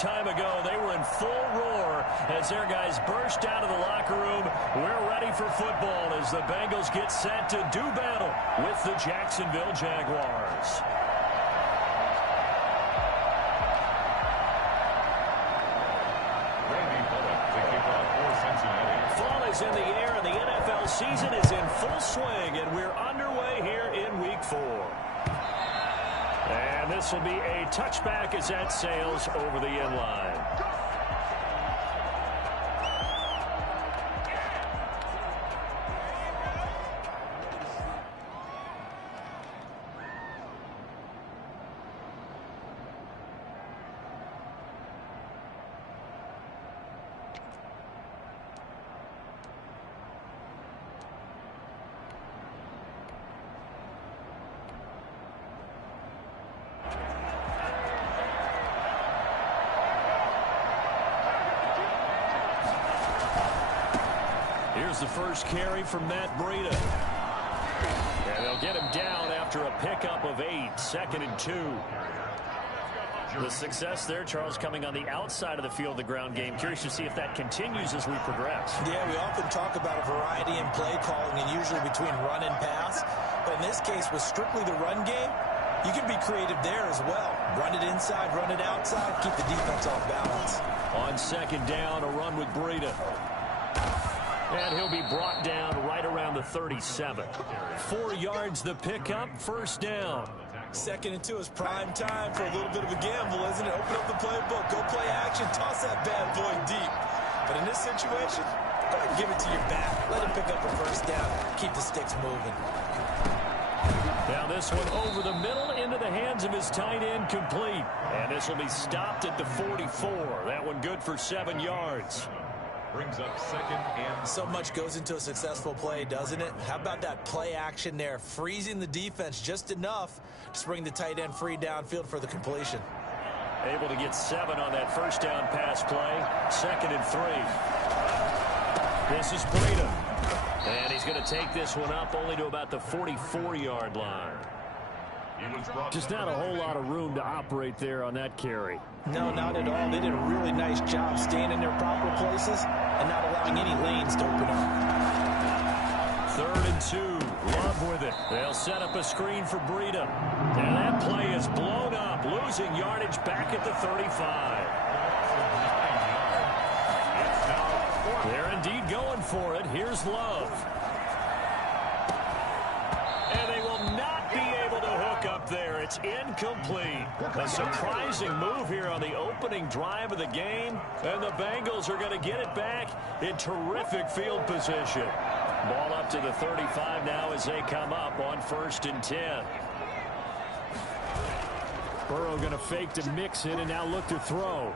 time ago, they were in full roar as their guys burst out of the locker room. We're ready for football as the Bengals get set to do battle with the Jacksonville Jaguars. Fall is in the air, and the NFL season is in full swing, and we're underway here in Week 4. And this will be a touchback as that sails over the end line. Here's the first carry from Matt Breida. And they'll get him down after a pickup of 8, 2nd and 2. The success there, Charles, coming on the outside of the field, the ground game. Curious to see if that continues as we progress. Yeah, we often talk about a variety in play calling and usually between run and pass. But in this case, with strictly the run game, you can be creative there as well. Run it inside, run it outside, keep the defense off balance. On 2nd down, a run with Breida. And he'll be brought down right around the 37. 4 yards the pickup, 1st down. 2nd and 2 is prime time for a little bit of a gamble, isn't it? Open up the playbook, go play action, toss that bad boy deep. But in this situation, go ahead and give it to your back. Let him pick up a 1st down, keep the sticks moving. Now this one over the middle into the hands of his tight end, complete. And this will be stopped at the 44. That one good for 7 yards. Brings up 2nd and... So much goes into a successful play, doesn't it? How about that play action there? Freezing the defense just enough to bring the tight end free downfield for the completion. Able to get 7 on that 1st down pass play. 2nd and 3. This is Breida. And he's going to take this one up only to about the 44-yard line. Just not a whole lot of room to operate there on that carry. No, not at all. They did a really nice job staying in their proper places and not allowing any lanes to open up. 3rd and 2. Love with it. They'll set up a screen for Breida. And that play is blown up, losing yardage back at the 35. They're indeed going for it. Here's Love. And they will not be able to hook up there. It's incomplete. A surprising move here on the opening drive of the game. And the Bengals are going to get it back in terrific field position. Ball up to the 35 now as they come up on 1st and 10. Burrow going to fake to mix it and now look to throw.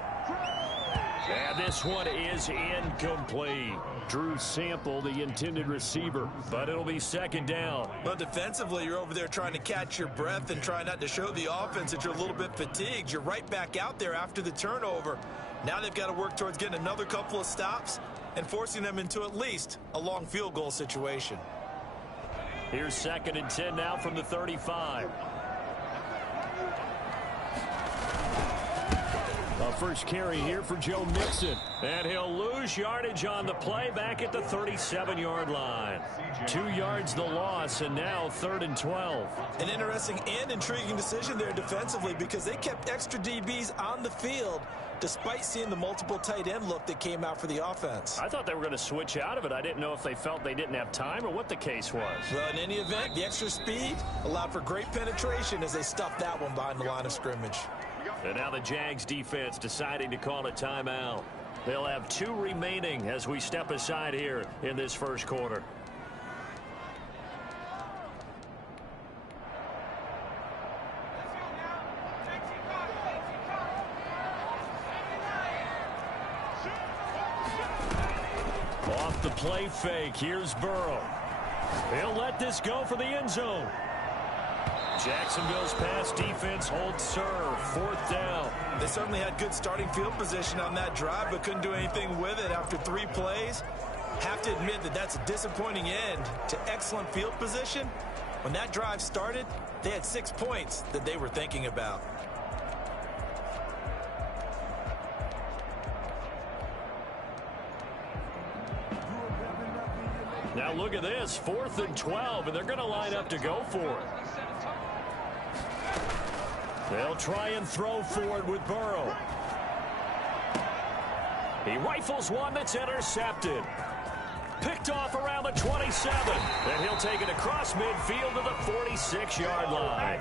And this one is incomplete. Drew Sample, the intended receiver, but it'll be 2nd down. Well, defensively, you're over there trying to catch your breath and try not to show the offense that you're a little bit fatigued. You're right back out there after the turnover. Now they've got to work towards getting another couple of stops and forcing them into at least a long field goal situation. Here's 2nd and 10 now from the 35. First carry here for Joe Mixon. And he'll lose yardage on the play back at the 37-yard line. 2 yards the loss, and now 3rd and 12. An interesting and intriguing decision there defensively because they kept extra DBs on the field despite seeing the multiple tight end look that came out for the offense. I thought they were going to switch out of it. I didn't know if they felt they didn't have time or what the case was. Well, in any event, the extra speed allowed for great penetration as they stuffed that one behind the line of scrimmage. And now the Jags defense deciding to call a timeout. They'll have 2 remaining as we step aside here in this 1st quarter. Off the play fake, here's Burrow. He'll let this go for the end zone. Jacksonville's pass defense holds serve. 4th down. They certainly had good starting field position on that drive, but couldn't do anything with it after 3 plays. Have to admit that that's a disappointing end to excellent field position. When that drive started, they had 6 points that they were thinking about. Now look at this, 4th and 12, and they're going to line up to go for it. They'll try and throw for it with Burrow. He rifles one that's intercepted. Picked off around the 27. And he'll take it across midfield to the 46-yard line.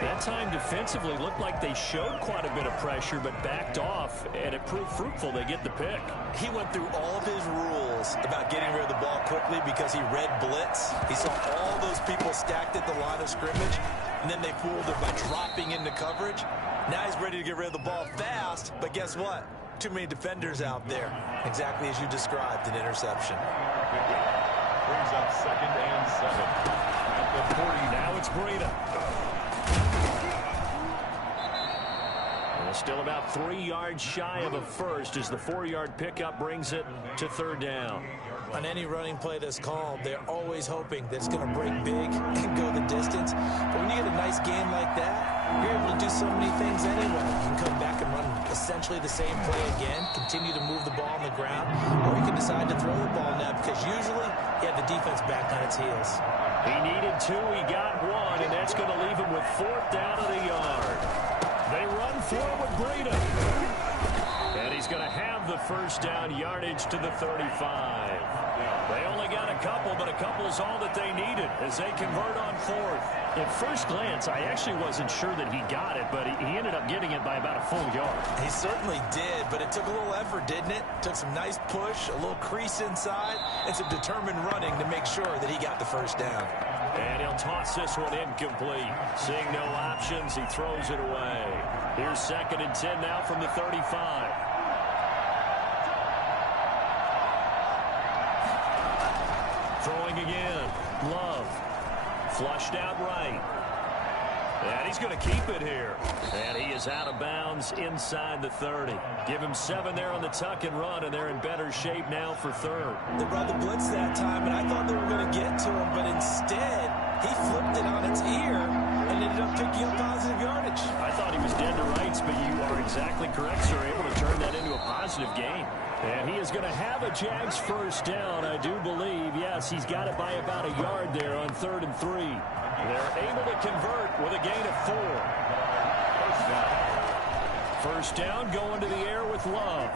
That time defensively looked like they showed quite a bit of pressure but backed off, and it proved fruitful. They get the pick. He went through all of his rules about getting rid of the ball quickly because he read blitz. He saw all those people stacked at the line of scrimmage, and then they fooled him by dropping into coverage. Now he's ready to get rid of the ball fast, but guess what? Too many defenders out there. Exactly as you described, an interception. Brings up 2nd and 7. At the 40. Now it's Breida. Still about 3 yards shy of a first as the 4-yard pickup brings it to 3rd down. On any running play that's called, they're always hoping that it's going to break big and go the distance. But when you get a nice game like that, you're able to do so many things anyway. You can come back and run essentially the same play again, continue to move the ball on the ground, or you can decide to throw the ball now because usually you have the defense back on its heels. He needed 2, he got 1, and that's going to leave him with 4th down at a yard. They run forward with Breida. And he's going to have the first down, yardage to the 35. They only got a couple, but a couple is all that they needed as they convert on 4th. At first glance, I actually wasn't sure that he got it, but he ended up getting it by about a full yard. He certainly did, but it took a little effort, didn't it? Took some nice push, a little crease inside, and some determined running to make sure that he got the first down. And he'll toss this one incomplete. Seeing no options, he throws it away. Here's 2nd and 10 now from the 35. Throwing again. Love. Flushed out right. And he's going to keep it here. And he is out of bounds inside the 30. Give him 7 there on the tuck and run, and they're in better shape now for 3rd. They brought the blitz that time, and I thought they were going to get to him, but instead, he flipped it on its ear and ended up picking up positive yardage. I thought he was dead to rights, but you are exactly correct, sir. Able to turn that into a positive gain. And he is going to have a Jags first down, I do believe. Yes, he's got it by about a yard there on 3rd and 3. They're able to convert with a gain of 4. First down going to the air with Love.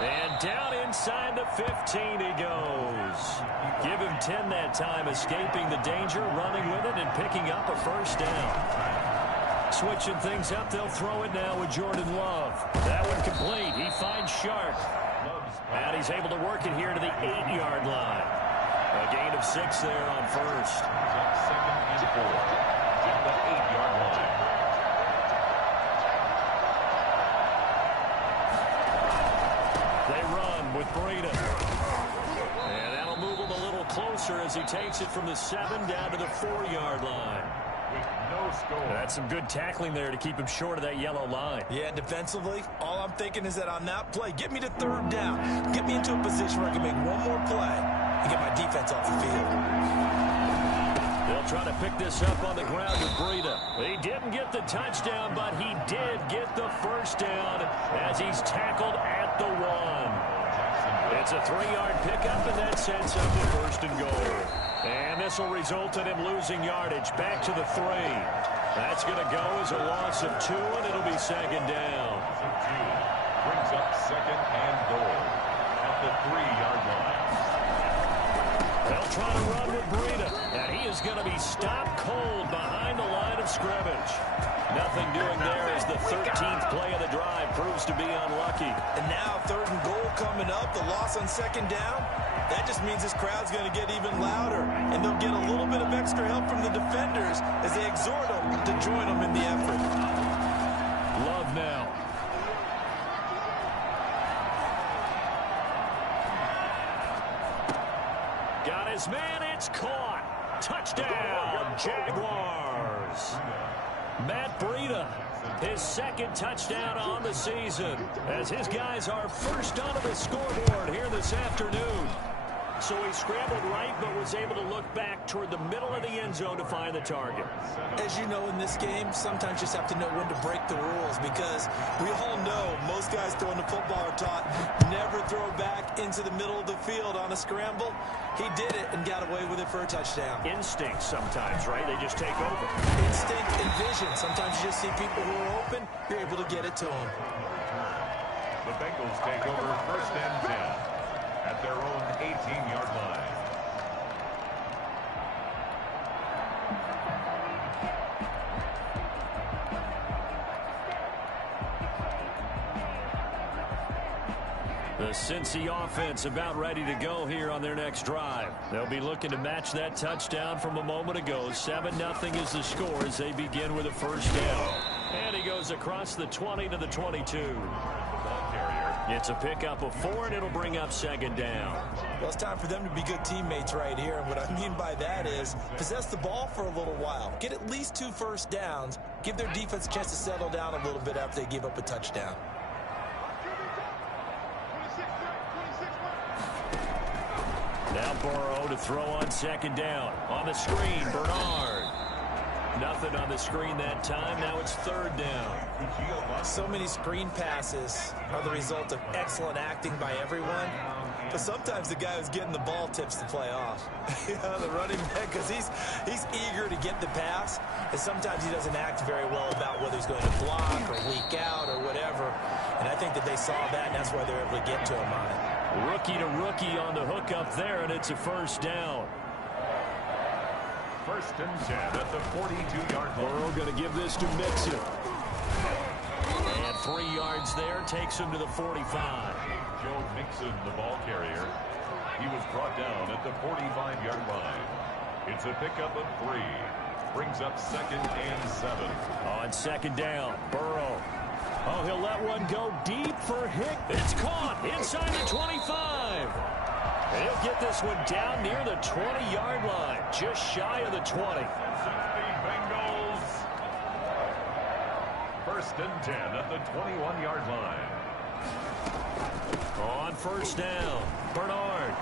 And down inside the 15 he goes. Give him 10 that time, escaping the danger, running with it, and picking up a first down. Switching things up, they'll throw it now with Jordan Love. That one complete. He finds Sharp. And he's able to work it here to the 8-yard line. A gain of 6 there on first. 2nd and 4. At the 8-yard line. They run with Breida. And that'll move him a little closer as he takes it from the 7 down to the 4-yard line. With no score. That's some good tackling there to keep him short of that yellow line. Yeah, defensively, all I'm thinking is that on that play, get me to 3rd down. Get me into a position where I can make one more play and get my defense off the field. They'll try to pick this up on the ground with Breida. He didn't get the touchdown, but he did get the first down as he's tackled at the 1. It's a 3-yard pickup, and that sets up the 1st and goal. And this will result in him losing yardage back to the 3. That's going to go as a loss of 2, and it'll be 2nd down. Brings up 2nd and goal at the 3-yard line. They'll try to run with Breida, and he is going to be stopped cold behind the line of scrimmage. Nothing doing there as the 13th play of the drive proves to be unlucky. And now 3rd and goal coming up, the loss on 2nd down. That just means this crowd's going to get even louder, and they'll get a little bit of extra help from the defenders as they exhort them to join them in the effort. Love now. Got his man, it's caught. Touchdown, Jaguars. Matt Breida, his 2nd touchdown on the season, as his guys are first onto the scoreboard here this afternoon. So he scrambled right, but was able to look back toward the middle of the end zone to find the target. As you know, in this game, sometimes you just have to know when to break the rules, because we all know most guys throwing the football are taught never throw back into the middle of the field on a scramble. He did it and got away with it for a touchdown. Instinct sometimes, right? They just take over. Instinct and vision. Sometimes you just see people who are open, you're able to get it to them. The Bengals take over 1st and 10 at their own 18-yard line. The Cincy offense about ready to go here on their next drive. They'll be looking to match that touchdown from a moment ago. 7-0 is the score as they begin with a first down. And he goes across the 20 to the 22. It's a pickup of 4, and it'll bring up 2nd down. Well, it's time for them to be good teammates right here. And what I mean by that is possess the ball for a little while. Get at least 2 first downs. Give their defense a chance to settle down a little bit after they give up a touchdown. Now Burrow to throw on 2nd down. On the screen, Bernard. Nothing on the screen that time. Now it's 3rd down. So many screen passes are the result of excellent acting by everyone. But sometimes the guy who's getting the ball tips the play off. The running back, because he's eager to get the pass. And sometimes he doesn't act very well about whether he's going to block or leak out or whatever. And I think that they saw that, and that's why they're able to get to him on it. Rookie to rookie on the hook up there, and it's a first down. 1st and 10 at the 42-yard line. Burrow going to give this to Mixon. And 3 yards there, takes him to the 45. Joe Mixon, the ball carrier. He was brought down at the 45-yard line. It's a pickup of 3. Brings up 2nd and 7. On 2nd down, Burrow. Oh, he'll let one go deep for Hick. It's caught inside the 25. And he'll get this one down near the 20-yard line, just shy of the 20. Cincinnati Bengals. 1st and 10 at the 21-yard line. On 1st down, Bernard.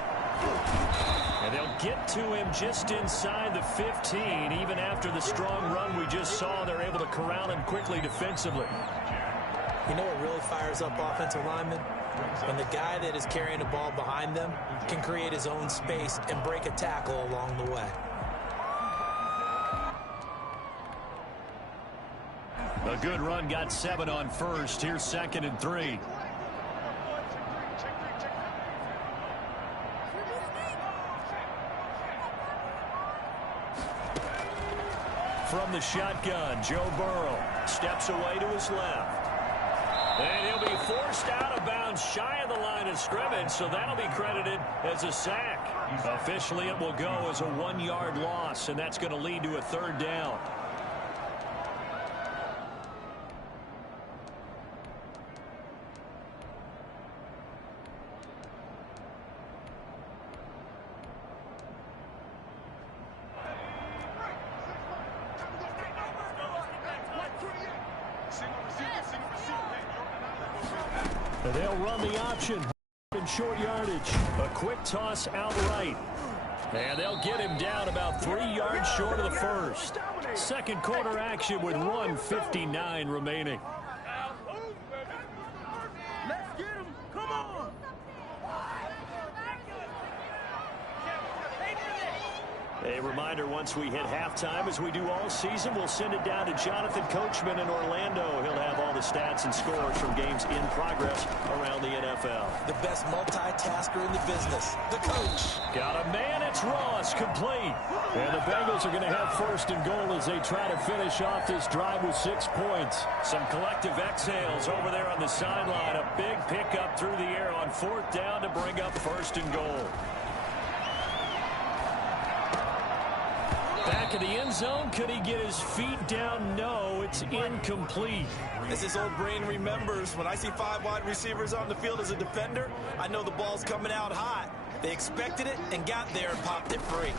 And they'll get to him just inside the 15. Even after the strong run we just saw, they're able to corral him quickly defensively. You know what really fires up offensive linemen? When the guy that is carrying the ball behind them can create his own space and break a tackle along the way. A good run, got 7 on 1st. Here's 2nd and 3. From the shotgun, Joe Burrow steps away to his left. And he'll be forced out of bounds shy of the line of scrimmage, so that'll be credited as a sack. Officially, it will go as a 1-yard loss, and that's going to lead to a 3rd down. They'll run the option in short yardage. A quick toss outright. And they'll get him down about 3 yards short of the first. 2nd quarter action with 1:59 remaining. Let's get him. Come on. A reminder, once we hit halftime, as we do all season, we'll send it down to Jonathan Coachman in Orlando. He'll have all the stats and scores from games in progress around the NFL. The best multitasker in the business, the coach. Got a man, it's Ross, complete. And the Bengals are going to have 1st and goal as they try to finish off this drive with 6 points. Some collective exhales over there on the sideline. A big pickup through the air on 4th down to bring up 1st and goal. Back in the end zone, could he get his feet down? No, it's incomplete. As his old brain remembers, when I see 5 wide receivers on the field as a defender, I know the ball's coming out hot. They expected it and got there and popped it free.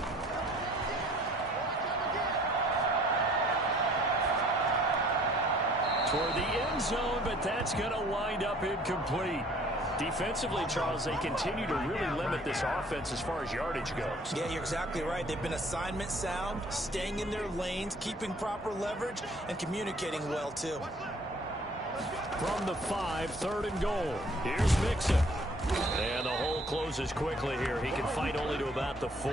Toward the end zone, but that's going to wind up incomplete. Defensively, Charles, they continue to really limit this offense as far as yardage goes. Yeah, you're exactly right. They've been assignment sound, staying in their lanes, keeping proper leverage, and communicating well, too. From the 5, 3rd and goal. Here's Mixon. And the hole closes quickly here. He can fight only to about the 4.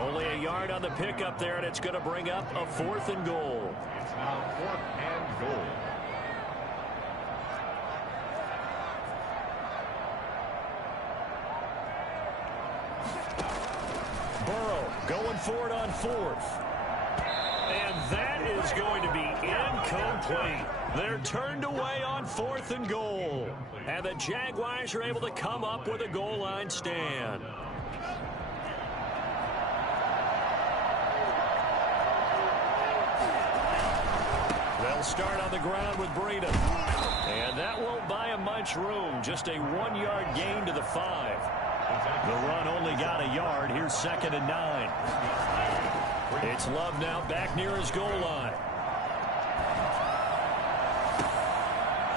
Only a yard on the pickup there, and it's going to bring up a 4th and goal. It's now 4th and goal. Burrow going for it on 4th. And that is going to be incomplete. They're turned away on 4th and goal. And the Jaguars are able to come up with a goal line stand. They'll start on the ground with Breida. And that won't buy him much room. Just a 1-yard gain to the 5. The run only got a yard. Here's 2nd and 9. It's Love now back near his goal line.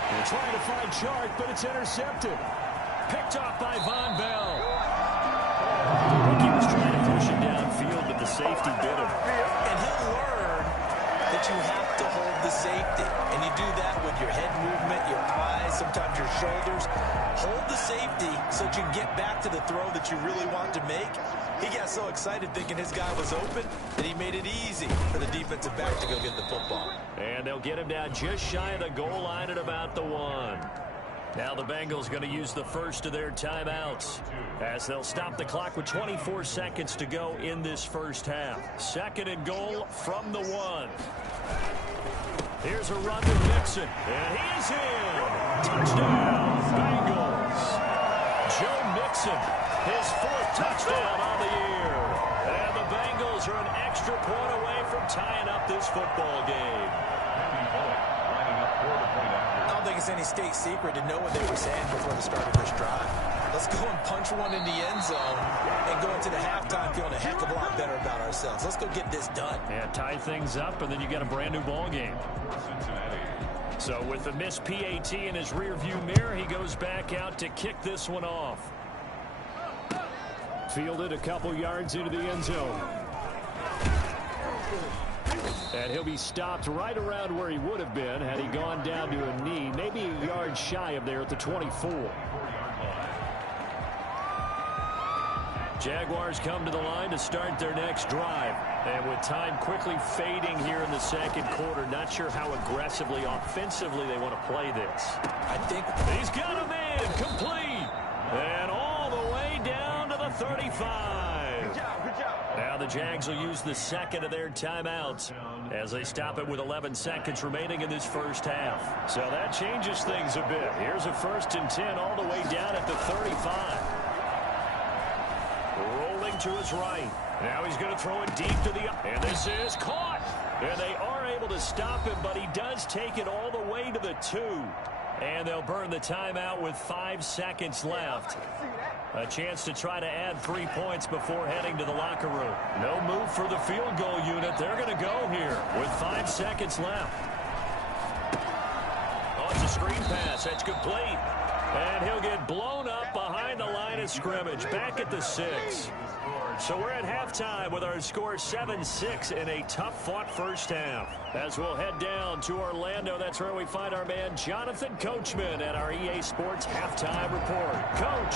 They're trying to find Chark, but it's intercepted. Picked off by Von Bell. He was trying to push him downfield, but the safety bit him. And he'll learn that you have to hold the safety. And you do that with your head movement, your eyes, sometimes your shoulders. Hold the safety so that you can get back to the throw that you really want to make. He got so excited thinking his guy was open that he made it easy for the defensive back to go get the football. And they'll get him down just shy of the goal line at about the 1. Now the Bengals going to use the first of their timeouts as they'll stop the clock with 24 seconds to go in this first half. 2nd and goal from the 1. Here's a run to Mixon, and he's in. Touchdown, Bengals. Joe Mixon, his 4th touchdown on the year. And the Bengals are an extra point away from tying up this football game. I don't think it's any state secret to know what they were saying before the start of this drive. Let's go and punch one in the end zone and go into the halftime feeling a heck of a lot better about ourselves. Let's go get this done. Yeah, tie things up, and then you got a brand new ball game. So with the missed PAT in his rearview mirror, he goes back out to kick this one off. Fielded a couple yards into the end zone. And he'll be stopped right around where he would have been had he gone down to a knee, maybe a yard shy of there at the 24. Jaguars come to the line to start their next drive. And with time quickly fading here in the 2nd quarter, not sure how aggressively, offensively they want to play this. I think he's got him in, complete. And all the way down to the 35. Good job. Now the Jags will use the 2nd of their timeouts as they stop it with 11 seconds remaining in this first half. So that changes things a bit. Here's a 1st and 10 all the way down at the 35. Rolling to his right. Now he's going to throw it deep to the... And this is caught. And they are able to stop him, but he does take it all the way to the 2. And they'll burn the timeout with 5 seconds left. A chance to try to add 3 points before heading to the locker room. No move for the field goal unit. They're going to go here with 5 seconds left. Oh, it's a screen pass. That's complete. And he'll get blown up behind the line of scrimmage. Back at the 6. So we're at halftime with our score 7-6 in a tough-fought first half. As we'll head down to Orlando, that's where we find our man Jonathan Coachman at our EA Sports Halftime Report. Coach.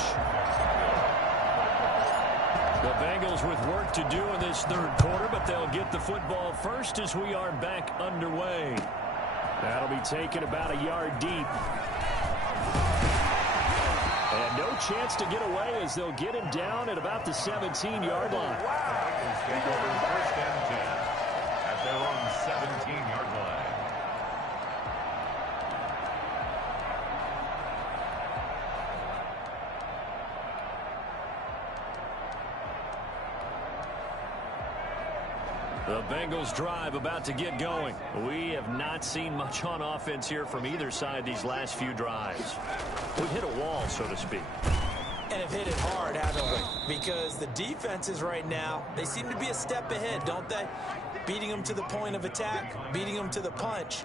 The Bengals with work to do in this 3rd quarter, but they'll get the football first as we are back underway. That'll be taken about a yard deep. And no chance to get away as they'll get him down at about the 17-yard line. Bengals take over 1st and 10 at their own 17-yard line. The Bengals drive about to get going. We have not seen much on offense here from either side these last few drives. We've hit a wall, so to speak. and have hit it hard, haven't we? Because the defenses right now, they seem to be a step ahead, don't they? Beating them to the point of attack, beating them to the punch.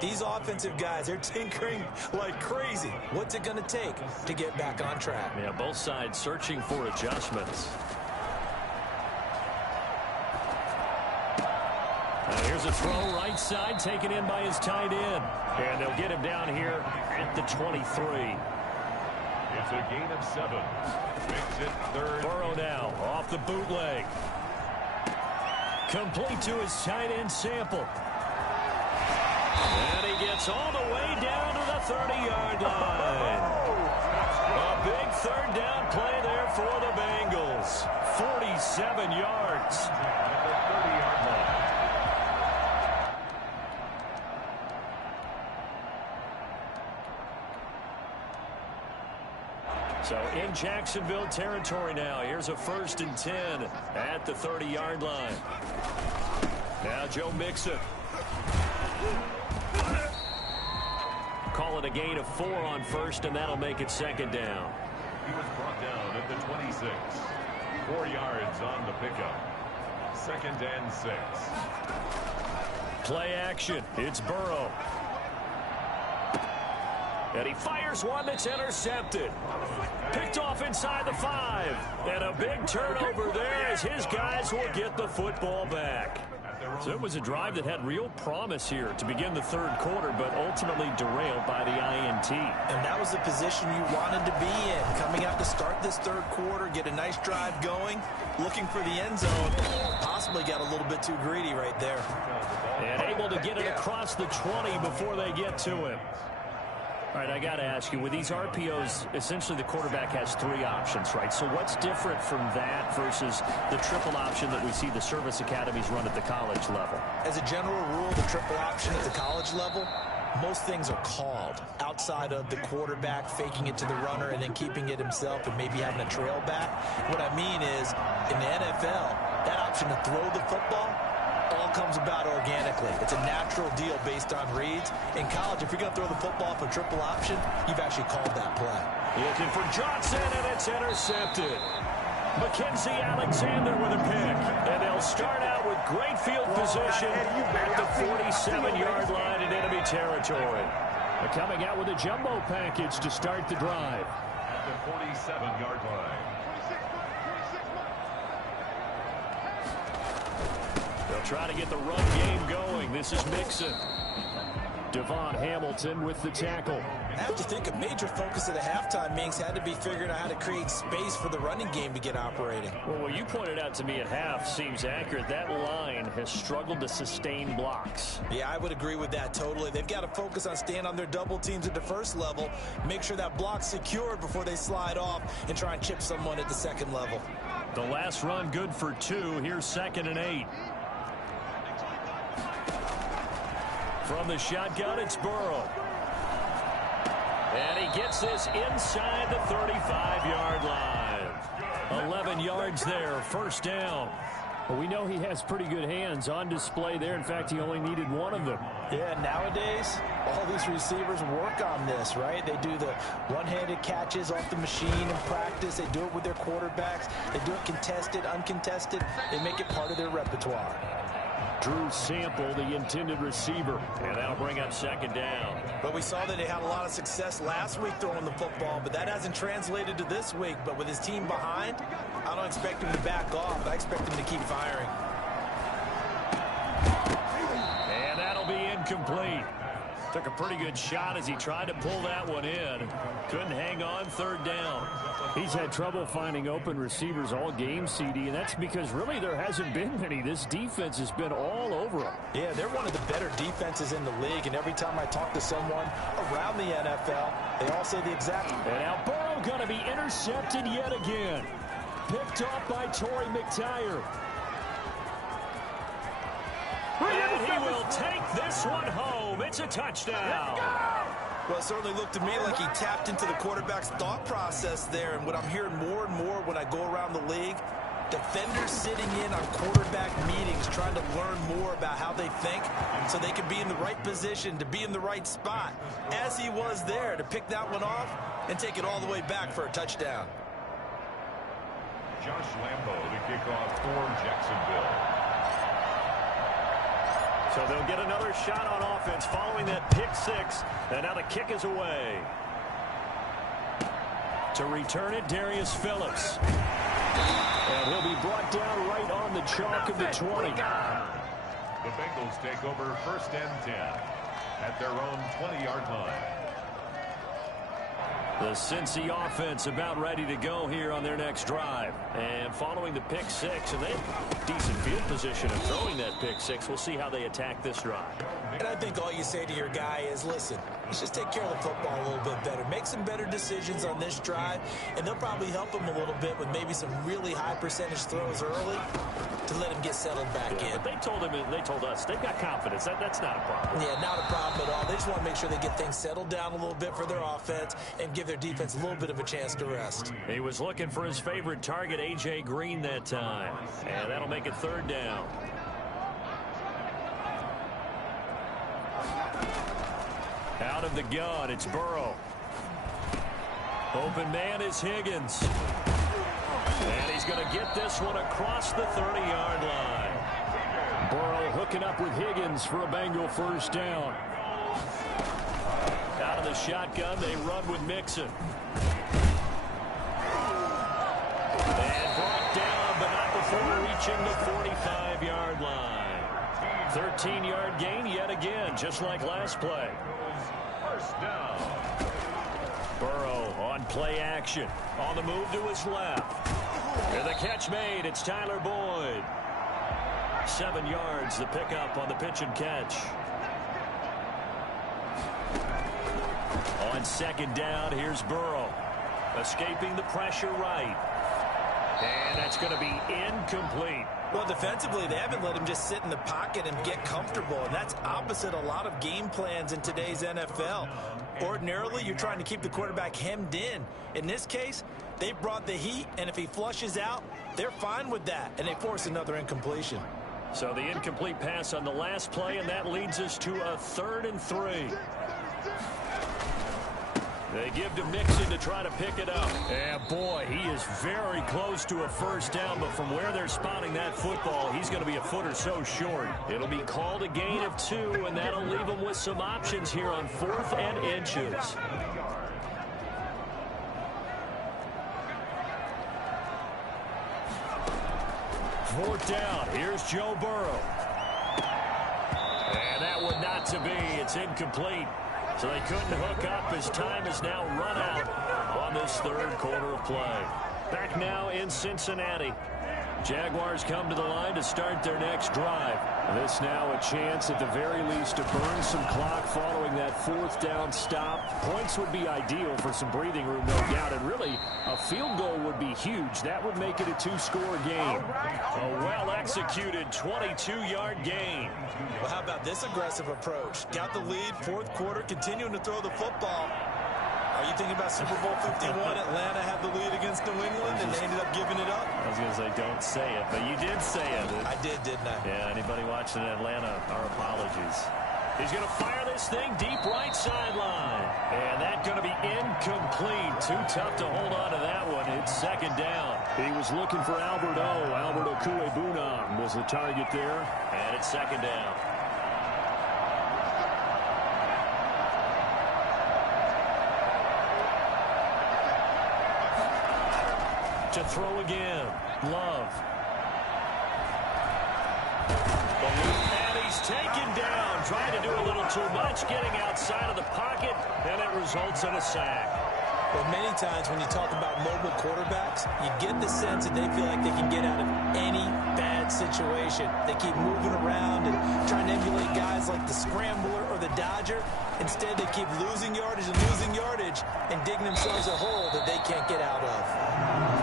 These offensive guys, they're tinkering like crazy. What's it going to take to get back on track? Yeah, both sides searching for adjustments. Here's a throw right side taken in by his tight end. And they'll get him down here at the 23. It's a gain of 7. Makes it third. Burrow now off the bootleg. Complete to his tight end Sample. And he gets all the way down to the 30-yard line. A big third down play there for the Bengals. 47 yards. At the 30-yard line. So in Jacksonville territory now. Here's a 1st and 10 at the 30-yard line. Now Joe Mixon. Call it a gain of 4 on 1st, and that'll make it 2nd down. He was brought down at the 26. 4 yards on the pickup. 2nd and 6. Play action. It's Burrow. And he fires one that's intercepted. Picked off inside the 5. And a big turnover there as his guys will get the football back. So it was a drive that had real promise here to begin the 3rd quarter, but ultimately derailed by the INT. And that was the position you wanted to be in. Coming out to start this 3rd quarter, get a nice drive going, looking for the end zone. Possibly got a little bit too greedy right there. And able to get it across the 20 before they get to him. All right, I got to ask you, with these RPOs, essentially the quarterback has 3 options, right? So what's different from that versus the triple option that we see the service academies run at the college level? As a general rule, the triple option at the college level, most things are called outside of the quarterback faking it to the runner and then keeping it himself and maybe having a trail back. What I mean is, in the NFL, that option to throw the football all comes about organically. It's a natural deal based on reads. In college, if you're going to throw the football for triple option, you've actually called that play. Looking for Johnson, and it's intercepted. Mackenzie Alexander with a pick. And they'll start out with great field position at the 47-yard line in enemy territory. They're coming out with a jumbo package to start the drive. At the 47-yard line. They'll try to get the run game going. This is Mixon. Devon Hamilton with the tackle. I have to think a major focus of the halftime meetings had to be figuring out how to create space for the running game to get operating. Well, what you pointed out to me at half seems accurate. That line has struggled to sustain blocks. Yeah, I would agree with that totally. They've got to focus on staying on their double teams at the first level, make sure that block's secured before they slide off and try and chip someone at the second level. The last run good for 2. Here's 2nd and 8. From the shotgun, it's Burrow. And he gets this inside the 35-yard line. 11 yards there, 1st down. Well, we know he has pretty good hands on display there. In fact, he only needed 1 of them. Yeah, nowadays, all these receivers work on this, right? They do the one-handed catches off the machine in practice. They do it with their quarterbacks. They do it contested, uncontested. They make it part of their repertoire. Drew Sample, the intended receiver. And that'll bring up 2nd down. But we saw that they had a lot of success last week throwing the football, but that hasn't translated to this week. But with his team behind, I don't expect him to back off. I expect him to keep firing. And that'll be incomplete. Took a pretty good shot as he tried to pull that one in. Couldn't hang on, 3rd down. He's had trouble finding open receivers all game, CD, and that's because really there hasn't been many. This defense has been all over him. Yeah, they're one of the better defenses in the league, and every time I talk to someone around the NFL, they all say the exact... And now Burrow going to be intercepted yet again. Picked off by Torrey McTyer. And he will take this one home. It's a touchdown. Well, it certainly looked to me like he tapped into the quarterback's thought process there. And what I'm hearing more and more when I go around the league, defenders sitting in on quarterback meetings trying to learn more about how they think so they can be in the right position to be in the right spot, as he was there to pick that one off and take it all the way back for a touchdown. Josh Lambo to kick off for Jacksonville. So So they'll get another shot on offense following that pick six. And now the kick is away. To return it, Darius Phillips. And he'll be brought down right on the chalk of the 20. The Bengals take over 1st and 10 at their own 20-yard line. The Cincy offense about ready to go here on their next drive. And following the pick six, and they have decent field position of throwing that pick six. We'll see how they attack this drive. And I think all you say to your guy is, listen, let's just take care of the football a little bit better. Make some better decisions on this drive, and they'll probably help him a little bit with maybe some really high percentage throws early to let him get settled back in. But they told us they've got confidence. That's not a problem. Yeah, not a problem at all. They just want to make sure they get things settled down a little bit for their offense and give their defense a little bit of a chance to rest. He was looking for his favorite target, A.J. Green, that time. And that'll make it 3rd down. Out of the gun, it's Burrow. Open man is Higgins. And he's going to get this one across the 30-yard line. Burrow hooking up with Higgins for a Bengal 1st down. Out of the shotgun, they run with Mixon. And brought down, but not before reaching the 45-yard line. 13-yard gain yet again, just like last play. 1st down. Burrow on play action. On the move to his left. And the catch made. It's Tyler Boyd. 7 yards, the pickup on the pitch and catch. On 2nd down, here's Burrow. Escaping the pressure right. And that's going to be incomplete. Well, defensively, they haven't let him just sit in the pocket and get comfortable, and that's opposite a lot of game plans in today's NFL. Ordinarily, you're trying to keep the quarterback hemmed in. In this case, they brought the heat, and if he flushes out, they're fine with that, and they force another incompletion. So the incomplete pass on the last play, and that leads us to a 3rd and 3. They give to Mixon to try to pick it up. And boy, he is very close to a 1st down, but from where they're spotting that football, he's going to be a foot or so short. It'll be called a gain of 2, and that'll leave him with some options here on 4th and inches. Fourth down. Here's Joe Burrow. And that one not to be. It's incomplete. So they couldn't hook up as time has now run out on this 3rd quarter of play. Back now in Cincinnati. Jaguars come to the line to start their next drive. This now a chance at the very least to burn some clock following that 4th down stop. Points would be ideal for some breathing room, no doubt. And really, a field goal would be huge. That would make it a 2-score game. A well-executed 22-yard gain. Well, how about this aggressive approach? Got the lead, 4th quarter, continuing to throw the football. Are you thinking about Super Bowl 51? Atlanta had the lead against New England, and they ended up giving it up. I was going to say, don't say it, but you did say it. I did, didn't I? Yeah, anybody watching Atlanta, our apologies. He's going to fire this thing deep right sideline. And that's going to be incomplete. Too tough to hold on to that one. It's 2nd down. He was looking for Albert Okwuegbunam was the target there. And it's 2nd down. To throw again. Love. And he's taken down. Trying to do a little too much. Getting outside of the pocket. And it results in a sack. Well, many times when you talk about mobile quarterbacks, you get the sense that they feel like they can get out of any bad situation. They keep moving around and trying to emulate guys like the Scrambler or the Dodger. Instead, they keep losing yardage and digging themselves a hole that they can't get out of.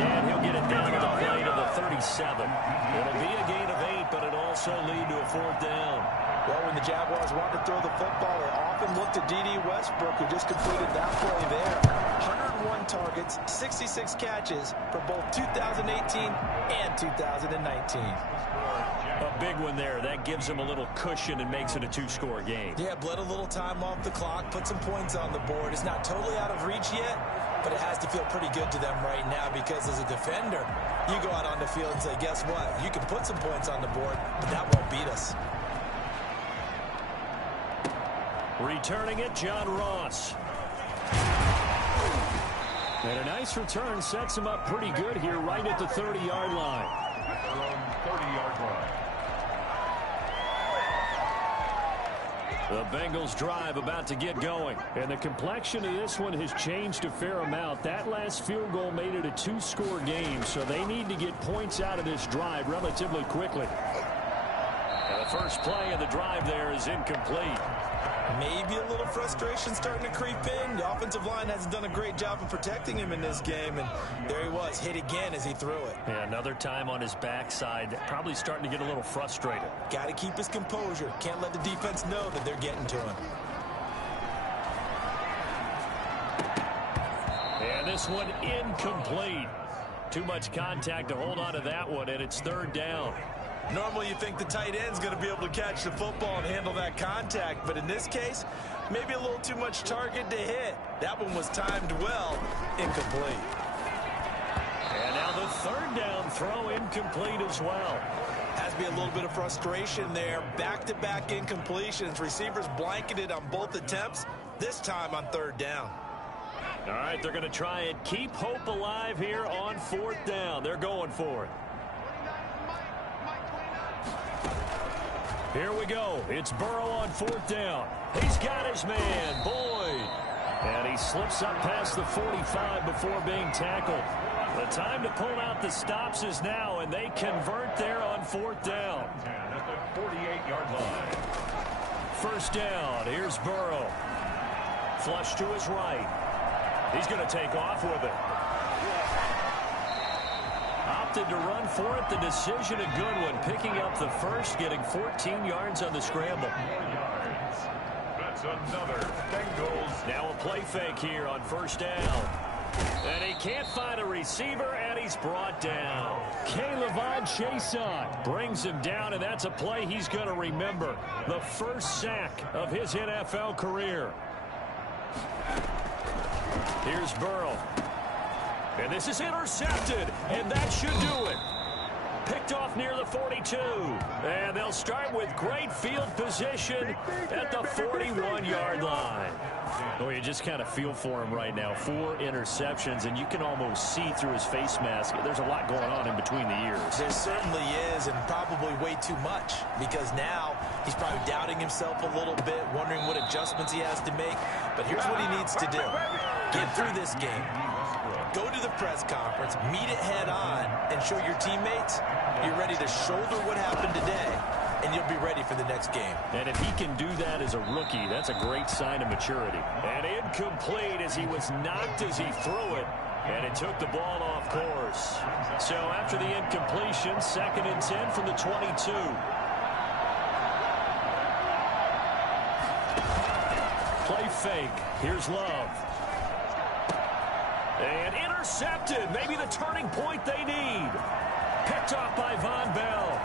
And he'll get it down to the play to the 37. It'll be a gain of 8, but it'll also lead to a 4th down. Well, when the Jaguars want to throw the football, they often look to D.D. Westbrook, who just completed that play there. 101 targets, 66 catches for both 2018 and 2019. A big one there. That gives him a little cushion and makes it a 2-score game. Yeah, bled a little time off the clock, put some points on the board. It's not totally out of reach yet, but it has to feel pretty good to them right now because as a defender, you go out on the field and say, guess what? You can put some points on the board, but that won't beat us. Returning it, John Ross. And a nice return sets him up pretty good here right at the 30-yard line. Their own 30-yard line. The Bengals drive about to get going. And the complexion of this one has changed a fair amount. That last field goal made it a 2-score game, so they need to get points out of this drive relatively quickly. And the first play of the drive there is incomplete. Maybe a little frustration starting to creep in. The offensive line hasn't done a great job of protecting him in this game, and there he was, hit again as he threw it. Yeah, another time on his backside, probably starting to get a little frustrated. Got to keep his composure. Can't let the defense know that they're getting to him. And this one incomplete. Too much contact to hold on to that one, and it's third down. Normally you think the tight end's going to be able to catch the football and handle that contact, but in this case, maybe a little too much target to hit. That one was timed well, incomplete. And now the third down throw incomplete as well. Has to be a little bit of frustration there. Back-to-back incompletions. Receivers blanketed on both attempts, this time on third down. All right, they're going to try and keep hope alive here on fourth down. They're going for it. Here we go. It's Burrow on fourth down. He's got his man, Boyd. And he slips up past the 45 before being tackled. The time to pull out the stops is now, and they convert there on fourth down. At the 48-yard line. First down. Here's Burrow. Flush to his right. He's going to take off with it. Opted to run for it. The decision a good one. Picking up the first, getting 14 yards on the scramble. 4 yards. That's another Bengals. Now a play fake here on first down. And he can't find a receiver, and he's brought down. K'Lavon Chaisson brings him down, and that's a play he's going to remember. The first sack of his NFL career. Here's Burrow. And this is intercepted, and that should do it. Picked off near the 42. And they'll start with great field position at the 41-yard line. Oh, you just kind of feel for him right now. 4 interceptions, and you can almost see through his face mask. There's a lot going on in between the ears. There certainly is, and probably way too much, because now he's probably doubting himself a little bit, wondering what adjustments he has to make. But here's what he needs to do. Get through this game. Go to the press conference, meet it head on, and show your teammates you're ready to shoulder what happened today, and you'll be ready for the next game. And if he can do that as a rookie, that's a great sign of maturity. And incomplete as he was knocked as he threw it, and it took the ball off course. So after the incompletion, 2nd and 10 from the 22. Play fake. Here's Love. And intercepted. Maybe the turning point they need. Picked off by Von Bell.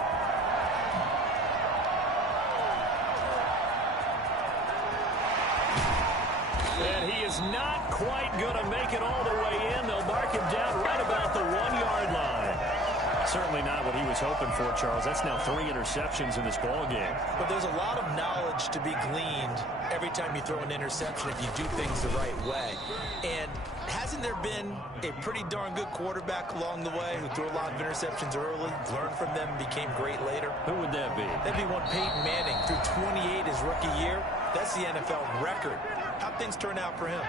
And he is not quite going to make it all the way in. They'll mark him down right about the 1-yard line. Certainly not what he was hoping for, Charles. That's now 3 interceptions in this ball game. But there's a lot of knowledge to be gleaned every time you throw an interception if you do things the right way. And hasn't there been a pretty darn good quarterback along the way who threw a lot of interceptions early, learned from them, became great later? Who would that be? That'd be one Peyton Manning. Threw 28 his rookie year. That's the NFL record. How'd things turn out for him?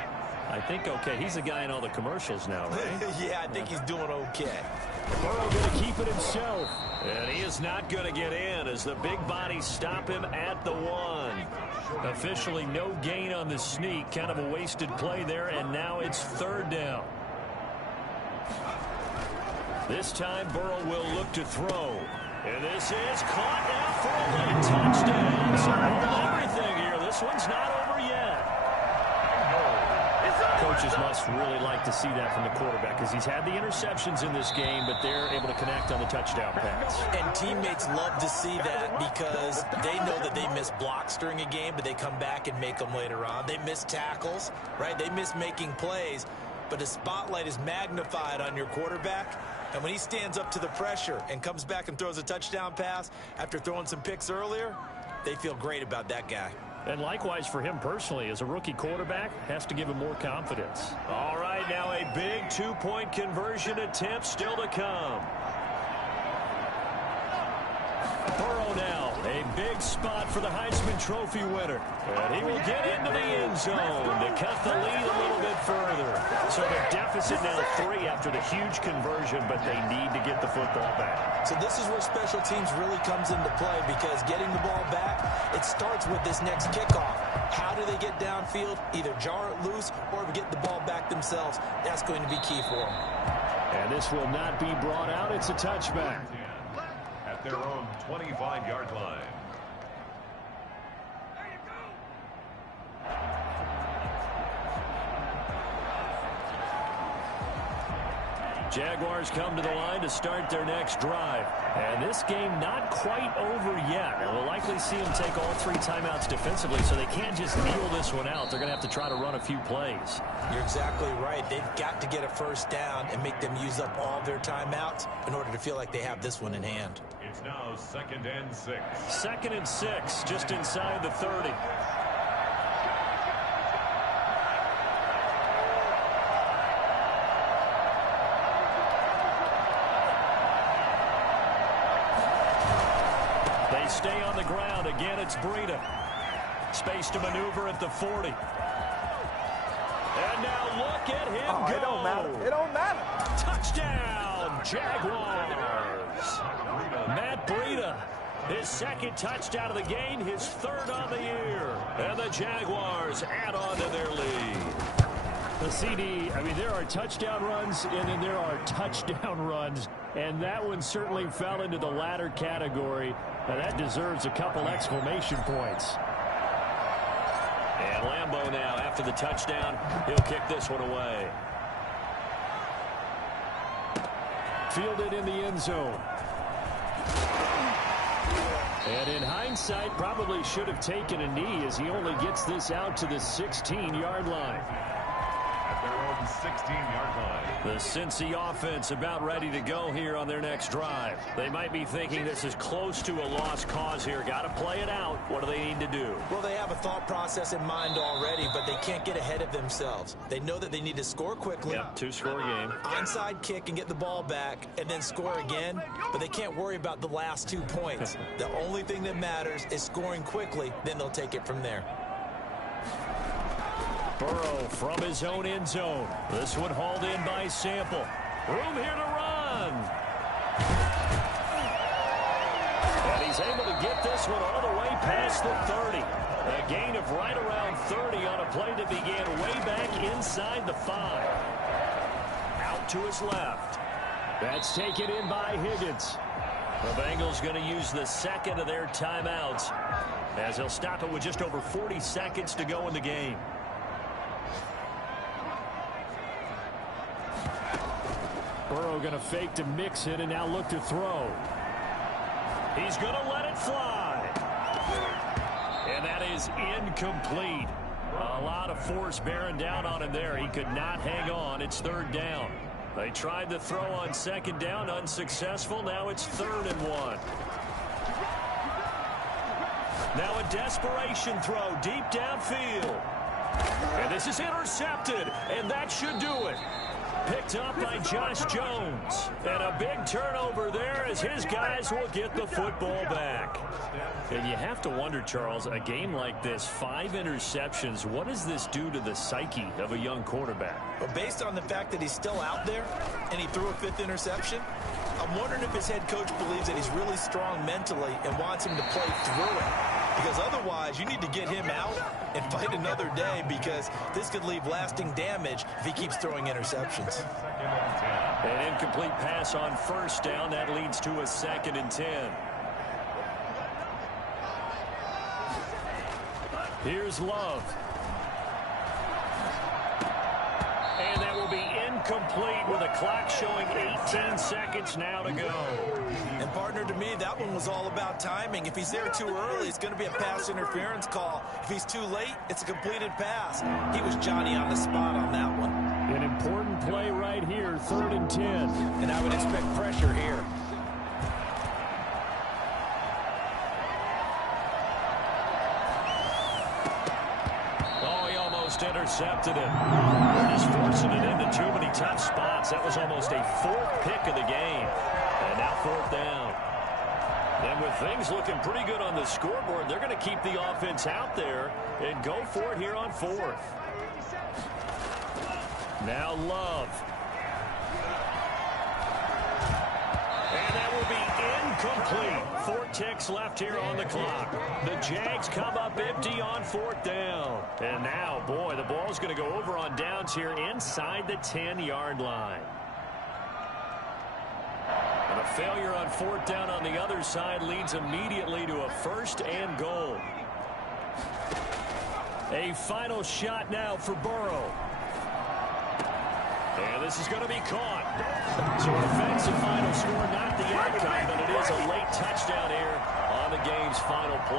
I think okay. He's the guy in all the commercials now, right? Yeah, I think he's doing okay. Burrow going to keep it himself. And he is not going to get in as the big bodies stop him at the 1. Officially no gain on the sneak. Kind of a wasted play there, and now it's 3rd down. This time Burrow will look to throw. And this is caught now for a late touchdown. So hold everything here. This one's not over yet. Coaches must really like to see that from the quarterback because he's had the interceptions in this game, but they're able to connect on the touchdown pass. And teammates love to see that because they know that they miss blocks during a game, but they come back and make them later on. They miss tackles, right? They miss making plays, but the spotlight is magnified on your quarterback. And when he stands up to the pressure and comes back and throws a touchdown pass after throwing some picks earlier, they feel great about that guy. And likewise for him personally, as a rookie quarterback, has to give him more confidence. All right, now a big two-point conversion attempt still to come. Burrow now, a big spot for the Heisman Trophy winner. And he will get into the end zone to cut the lead a little bit further. So the deficit now 3 after the huge conversion, but they need to get the football back. So this is where special teams really comes into play, because getting the ball back, it starts with this next kickoff. How do they get downfield? Either jar it loose or get the ball back themselves. That's going to be key for them. And this will not be brought out. It's a touchback. At their own 25-yard line. Jaguars come to the line to start their next drive. And this game not quite over yet. And we'll likely see them take all 3 timeouts defensively, so they can't just kneel this one out. They're going to have to try to run a few plays. You're exactly right. They've got to get a first down and make them use up all their timeouts in order to feel like they have this one in hand. It's now 2nd and 6. 2nd and 6, just inside the 30. They stay on the ground. Again, it's Breida. Space to maneuver at the 40. And now look at him go. It don't matter. It don't matter. Touchdown, Jaguars. Matt Breida, his 2nd touchdown of the game, his 3rd on the year. And the Jaguars add on to their lead. The CD, I mean, there are touchdown runs, and then there are touchdown runs, and that one certainly fell into the latter category. Now, that deserves a couple exclamation points. And Lambeau now, after the touchdown, he'll kick this one away. Fielded in the end zone. And in hindsight, probably should have taken a knee as he only gets this out to the 16-yard line. At their own 16-yard line. The Cincy offense about ready to go here on their next drive. They might be thinking this is close to a lost cause here. Got to play it out. What do they need to do? Well, they have a thought process in mind already, but they can't get ahead of themselves. They know that they need to score quickly. Yep, 2-score game. Onside kick and get the ball back and then score again, but they can't worry about the last 2 points. The only thing that matters is scoring quickly, then they'll take it from there. Burrow from his own end zone. This one hauled in by Sample. Room here to run. And he's able to get this one all the way past the 30. A gain of right around 30 on a play that began way back inside the 5. Out to his left. That's taken in by Higgins. The Bengals going to use the 2nd of their timeouts, as they'll stop it with just over 40 seconds to go in the game. Burrow going to fake to mix it and now look to throw. He's going to let it fly. And that is incomplete. A lot of force bearing down on him there. He could not hang on. It's 3rd down. They tried to throw on 2nd down, unsuccessful. Now it's 3rd and 1. Now a desperation throw deep downfield. And this is intercepted, and that should do it. Picked up by Josh Jones. And a big turnover there as his guys will get the football back. And you have to wonder, Charles, a game like this, 5 interceptions, what does this do to the psyche of a young quarterback? But based on the fact that he's still out there and he threw a 5th interception, I'm wondering if his head coach believes that he's really strong mentally and wants him to play through it. Because otherwise, you need to get him out and fight another day, because this could leave lasting damage if he keeps throwing interceptions. An incomplete pass on 1st down. That leads to a 2nd and 10. Here's Love. And that will be incomplete with a clock showing 18 seconds now to go. And partner, to me, that one was all about timing. If he's there too early, it's going to be a pass interference call. If he's too late, it's a completed pass. He was Johnny on the spot on that one. An important play right here, 3rd and 10. And I would expect pressure here. just intercepted it. They're just forcing it into too many tough spots. That was almost a fourth pick of the game. And now fourth down. And with things looking pretty good on the scoreboard, they're going to keep the offense out there and go for it here on fourth. Now Love. And that will be incomplete. 4 ticks left here on the clock. The Jags come up empty on fourth down. And now, boy, the ball's going to go over on downs here inside the 10-yard line. And a failure on fourth down on the other side leads immediately to a first and goal. A final shot now for Burrow. And this is going to be caught. So an offensive final score, not the outcome, but it is a late touchdown here on the game's final play.